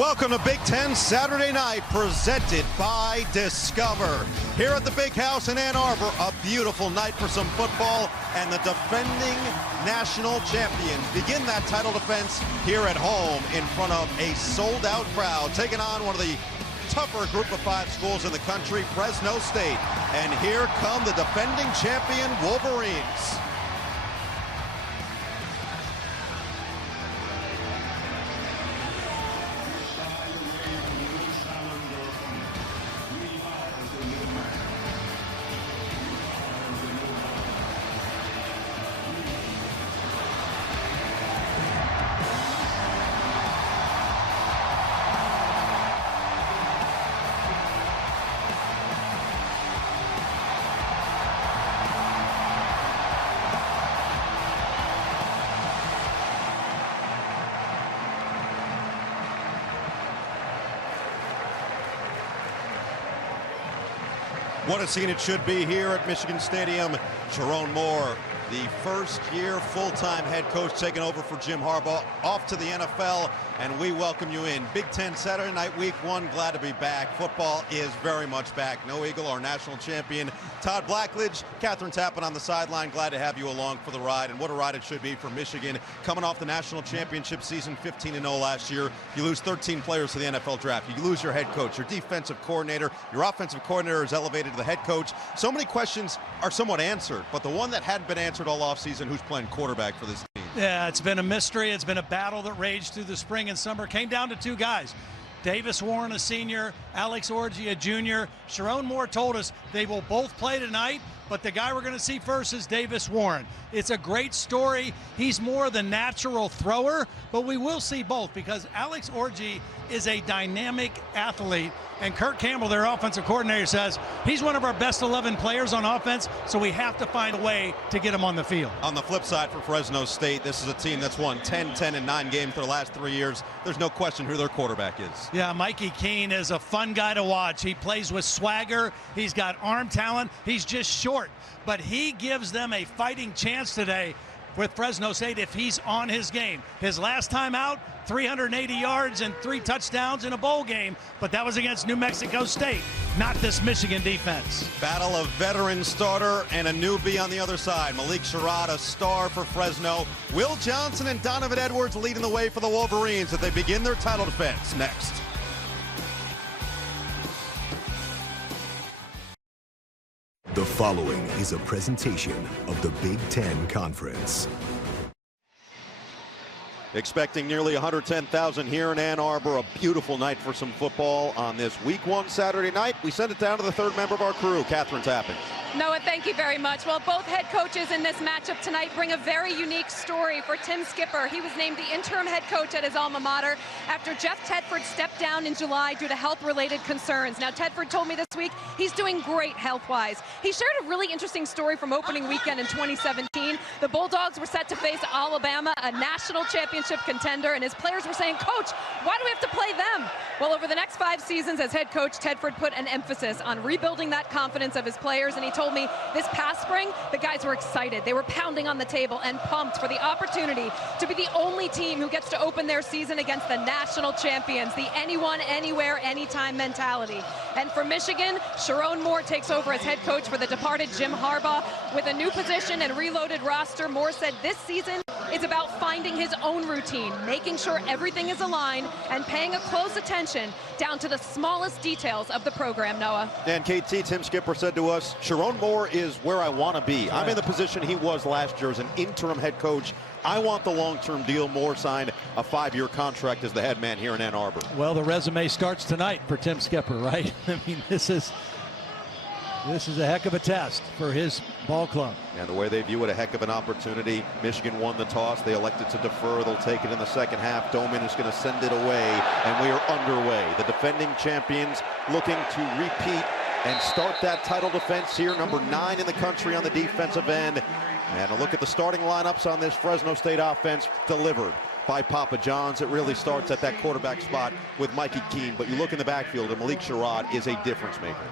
Welcome to Big Ten Saturday Night, presented by Discover. Here at the Big House in Ann Arbor, a beautiful night for some football, and the defending national champions begin that title defense here at home in front of a sold-out crowd, taking on one of the tougher group of 5 schools in the country, Fresno State. And here come the defending champion Wolverines. What a scene it should be here at Michigan Stadium. Sharon Moore, the first-year full-time head coach, taking over for Jim Harbaugh, off to the NFL, and we welcome you in. Big Ten Saturday Night, Week 1, glad to be back. Football is very much back. No Eagle, our national champion, Todd Blackledge, Catherine Tappan on the sideline. Glad to have you along for the ride, and what a ride it should be for Michigan. Coming off the national championship season, 15-0 last year. You lose 13 players to the NFL draft. You lose your head coach, your defensive coordinator, your offensive coordinator is elevated to the head coach. So many questions are somewhat answered, but the one that hadn't been answered all offseason, who's playing quarterback for this team? Yeah, it's been a mystery. It's been a battle that raged through the spring and summer. Came down to 2 guys. Davis Warren, a senior, Alex Orji, a junior. Sharon Moore told us they will both play tonight, but the guy we're going to see first is Davis Warren. It's a great story. He's more the natural thrower, but we will see both because Alex Orji is a dynamic athlete, and Kurt Campbell, their offensive coordinator, says he's one of our best 11 players on offense, so we have to find a way to get him on the field. On the flip side for Fresno State, this is a team that's won 10, 10, and 9 games for the last 3 years. There's no question who their quarterback is. Yeah, Mikey Keene is a fun guy to watch. He plays with swagger. He's got arm talent. He's just short, but he gives them a fighting chance today with Fresno State if he's on his game. His last time out, 380 yards and 3 touchdowns in a bowl game, but that was against New Mexico State, not this Michigan defense. Battle of veteran starter and a newbie on the other side. Malik Sherrod, a star for Fresno. Will Johnson and Donovan Edwards leading the way for the Wolverines as they begin their title defense next. The following is a presentation of the Big Ten Conference. Expecting nearly 110,000 here in Ann Arbor. A beautiful night for some football on this Week 1 Saturday night. We send it down to the 3rd member of our crew, Catherine Tappan. Noah, thank you very much. Well, both head coaches in this matchup tonight bring a very unique story for Tim Skipper. He was named the interim head coach at his alma mater after Jeff Tedford stepped down in July due to health-related concerns. Now, Tedford told me this week he's doing great health-wise. He shared a really interesting story from opening weekend in 2017. The Bulldogs were set to face Alabama, a national championship contender, and his players were saying, "Coach, why do we have to play them?" Well, over the next 5 seasons as head coach, Tedford put an emphasis on rebuilding that confidence of his players, and he told me this past spring, the guys were excited. They were pounding on the table and pumped for the opportunity to be the only team who gets to open their season against the national champions, the anyone, anywhere, anytime mentality. And for Michigan, Sharon Moore takes over as head coach for the departed Jim Harbaugh. With a new position and reloaded roster, Moore said this season is about finding his own routine, making sure everything is aligned, and paying a close attention down to the smallest details of the program, Noah. And KT, Tim Skipper said to us, Sharon Moore is where I want to be. I'm in the position he was last year as an interim head coach. I want the long-term deal. Moore signed a 5-year contract as the head man here in Ann Arbor. Well, the resume starts tonight for Tim Skipper, right? I mean, this is a heck of a test for his ball club. And the way they view it, a heck of an opportunity. Michigan won the toss. They elected to defer. They'll take it in the second half. Doman is going to send it away, and we are underway. The defending champions looking to repeat and start that title defense here. Number 9 in the country on the defensive end. And a look at the starting lineups on this Fresno State offense delivered by Papa John's. It really starts at that quarterback spot with Mikey Keene. But you look in the backfield, and Malik Sherrod is a difference maker.